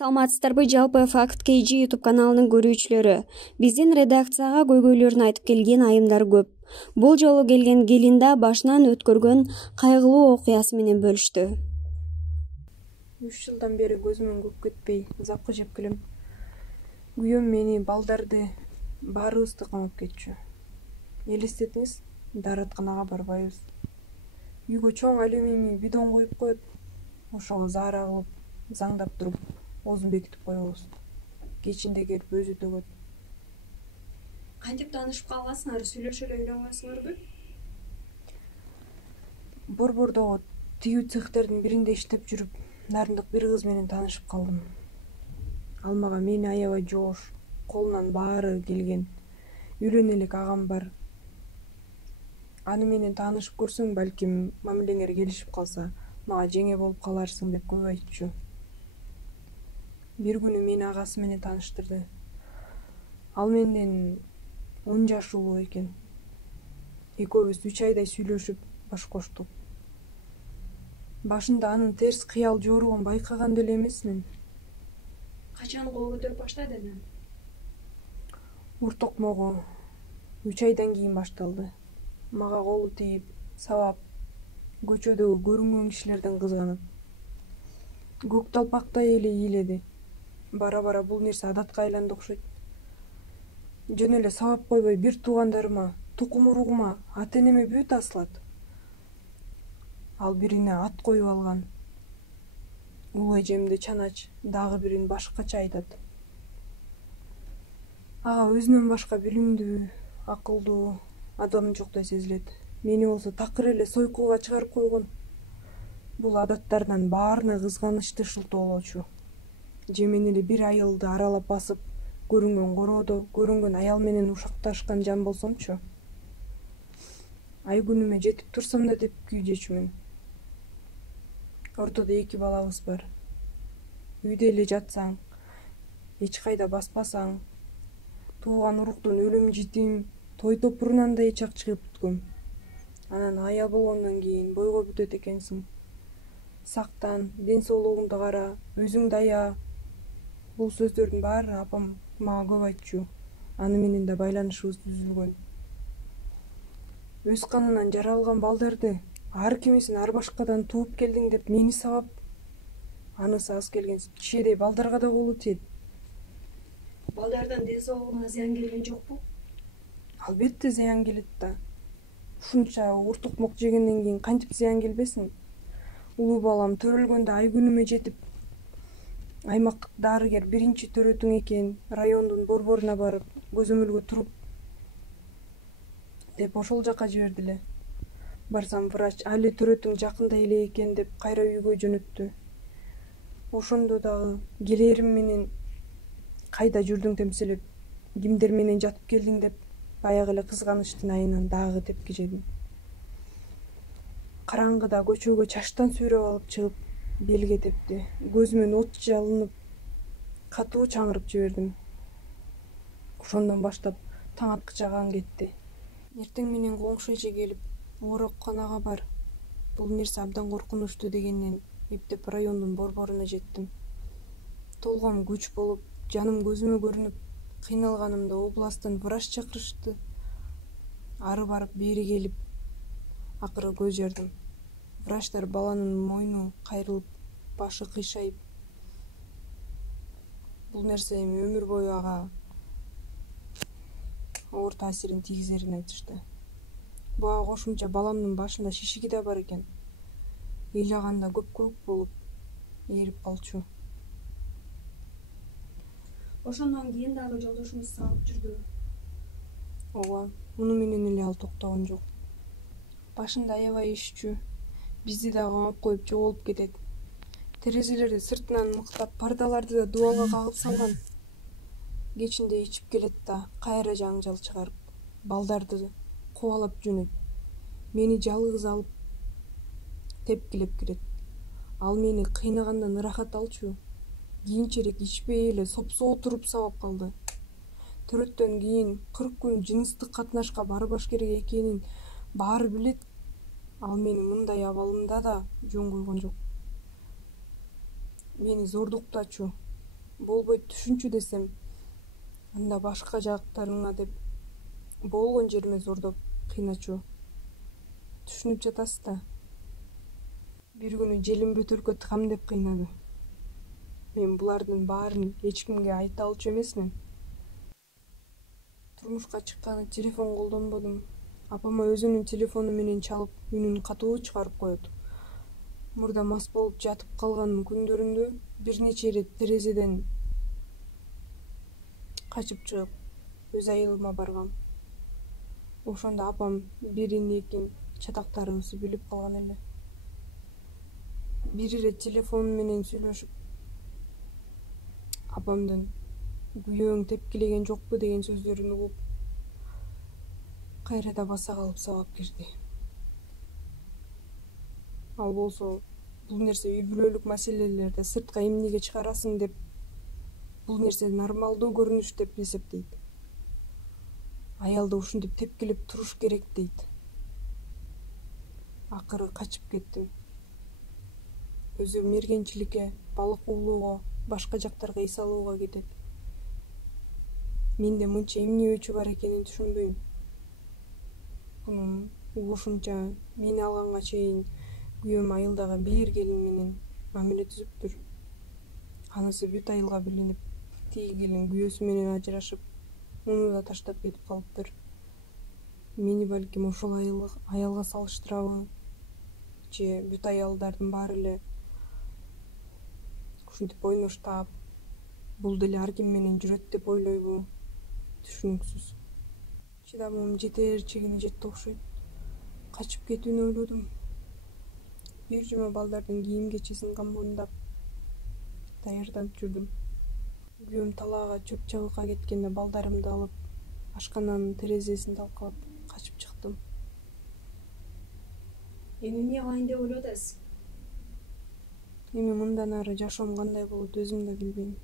Саламатсыздарбы, жалпы Факт KG YouTube каналынын көрүүчүлөрү. Биздин редакцияга көйгөйлөрүн айтып келген айымдар көп. Бул жолу келген Гелинда башынан өткөргөн кайгылуу окуясы менен бөлүштү. 3 жылдан бери көзүмөн көк кетпей, запкы жеп келем. Күйөөм мени, балдарды, баарыбызды камап кетчү. Элестетиңиз, дааратканага барбайбыз. Үйгө чоң алюминий бидон коюп коет. Ошого заара кылып, заңдап туруп, оозун бекитип коебуз. Кечинде келип өзү төгөт. Кантип таанышып калгансыңар? Сүйлөшө эле үйрөнгөнсүңөрбү? Борбордогу тигүү цехтердин биринде иштеп жүрүп, нарындык бир кыз менен таанышып калдым. Ал мага мени аябай жоош, колунан баары келген. Үйлөнө элек агам бар. Аны менен таанышып көрсөң, балким мамилеңер келишип калса, мага жеңе болуп каларсың деп көп айтчу. Бир күнү мени агасы менен тааныштырды. Ал менден 10 жаш улуу экен. Экөөбүз 3 айдай сүйлөшүп, баш коштук. Башында анын терс кыял жоругун байкаган деле эмесмин. Качан кол көтөрүп баштады анан? Уртокмогу 3 айдан кийин башталды. Мага колу тийип, сабап, көчөдөгү көрүнгөн кишилерден кызганып. Көк талпактай эле ыйледи. Бара-бара бул нерсе адатка айланды окшойт. Жөн эле сабап койбой, бир туугандарыма, тукум уругума, ата-энеме бүт асылат. Ал бирине ат коюп алган. Улуу эжемди чанач, дагы бирин башкача айтат. Ага өзүнөн башка билимдүү, акылдуу адам жоктой сезилет. Мени болсо такыр эле сойкууга чыгарып койгон. Бул адаттардан баарына кызганычты шылтоолоочу. Же мен эле бир айылды аралап басып, көрүнгөн короодо, көрүнгөн аял менен ушакташкан жан болсомчу. Ай күнүмө жетип турсам да деп күйжөчүмүн. Ортодо 2 балабыз бар. Үйдө эле жатсаң, эч кайда баспасаң, тууган уруктун өлүм житим, той топурунан да эч ак чыгып бүткөм. Анан аял болгондон кийин бойго бүтөт экенсиң. Сактан, ден соолугуңду кара, өзүңдү ая. Бул сөздөрдүн баары апам мага көп айтчу. Аны менен да байланышыбыз түзүлгөн. Өз канынан жаралган балдарды ар кимисин ар башкадан тууп келдиң деп мени сабап, анысы аз келген чиедей балдарга да колу тиет. Балдардын ден соолугуна зыян келген жокпу? Албетте зыян келет да. Ушунча уртукмок жегенден кийин кантип зыян келбесин? Улуу балам төрөлгөндө ай күнүмө жетип, аймактык дарыгер биринчи төрөтүң экен, райондун борборуна барып, көзөмөлгө туруп деп ошол жака жибердиле. Барсам врач али төрөтүң жакында эле экен деп кайра үйгө жөнөттү. Ошондо дагы келээрим менен кайда жүрдүң темселеп, кимдер менен жатып келдиң деп баягы эле кызганычтын айынан дагы тепки жедим. Караңгыда көчөгө чачтан сүйрөп алып чыгып, белге тепти. Көзүмөн от жалынып, катуу чаңырып жибердим. Ошондон баштап таң аткыча кан кетти. Эртең менен коңшу эже келип, ооруканага бар. Бул нерсе абдан коркунучтуу дегенден эптеп райондун борборуна жеттим. Толгом күч болуп, жаным көзүмө көрүнүп, кыйналганымда областтан врач чакырышты. Ары барып, бери келип, акыры көз жардым. Врачтар баланын мойну кайрылып, башы кыйшайып, бул нерсе эми өмүр бою ага оор таасирин тийгизерин айтышты. Буга кошумча баламдын башында шишиги да бар экен. Ыйлаганда көк болуп, ээрип калчу. Ошондон кийин дагы жолдошуңуз сабап жүрдүбү? Ооба, муну менен эле ал токтогон жок. Башында аябай ишчү, бизди да камап коюп жоголуп кетет. Терезелерди сыртынан мыктап, пардаларды да дубалга кагып салган. Кечинде ичип келет да, кайра жаңжал чыгарып, балдарды кубалап жөнөйт. Мени жалгыз алып, тепкилеп кирет. Ал мени кыйнагандан ырахат алчу. Кийинчерээк ичпей эле сопсоо туруп сабап калды. Төрөттөн кийин 40 күн жыныстык катнашка барбаш керек экенин баары билет. Ал мени мындай абалымда да жөн койгон жок. Мени зордуктачу. болбойт түшүнчү десем, анда башка жактарыңа деп болгон жериме зордоп кыйначу. Түшүнүп жатасыз да. Бир күнү желим бөтөлкө тыгам деп кыйнады. Мен булардын баарын эч кимге айта алчу эмесмин. Турмушка чыкканы телефон колдонбодум. Апама өзүнүн телефону менен чалып, үнүн катуу чыгарып коет. Мурда мас болуп жатып калган күндөрүндө бир нече ирет терезеден качып чыгып, өз айылыма баргам. Ошондо апам бирин экин чатактарыбызды билип калган эле. Бир ирет телефон менен сүйлөшүп, апамдын күйөөң тепкилеген жокпу деген сөздөрүн угуп, кайрада баса калып сабап кирди. Ал болсо, бул нерсе үй бүлөлүк маселелерди сыртка эмнеге чыгарасың деп, бул нерсе нормалдуу көрүнүш деп эсептейт. Аялды ушинтип тепкилеп туруш керек дейт. Акыры качып кеттим. Өзү мергенчиликке, балык уулоого, башка жактарга эс алууга кетет. Менде мынча эмне өчү бар экенин түшүнбөйм. Мунун ушунча мени алганга чейин күйөөм айылдагы бир келин менен мамиле түзүптүр. Анысы бүт айылга билинип, тиги келин күйөөсү менен ажырашып, муну да таштап кетип калыптыр. Мени балким ошол аялга салыштырабы, же бүт аялдардын баары эле ушинтип ойноштап, бул деле ар ким менен жүрөт деп ойлойбу? Түшүнүксүз. Чыдамым жетер чегине жетти окшойт. Качып кетүүнү ойлодум. Бир жума балдардын кийим кечесин камбондап, даярданып жүрдүм. Күйөөм талаага чөп чабыкка кеткенде балдарымды алып, ашкананын терезесин талкалап качып чыктым. Эми эмне кылайын деп ойлоп атасыз? Эми мындан ары жашоом кандай болот өзүм да билбейм.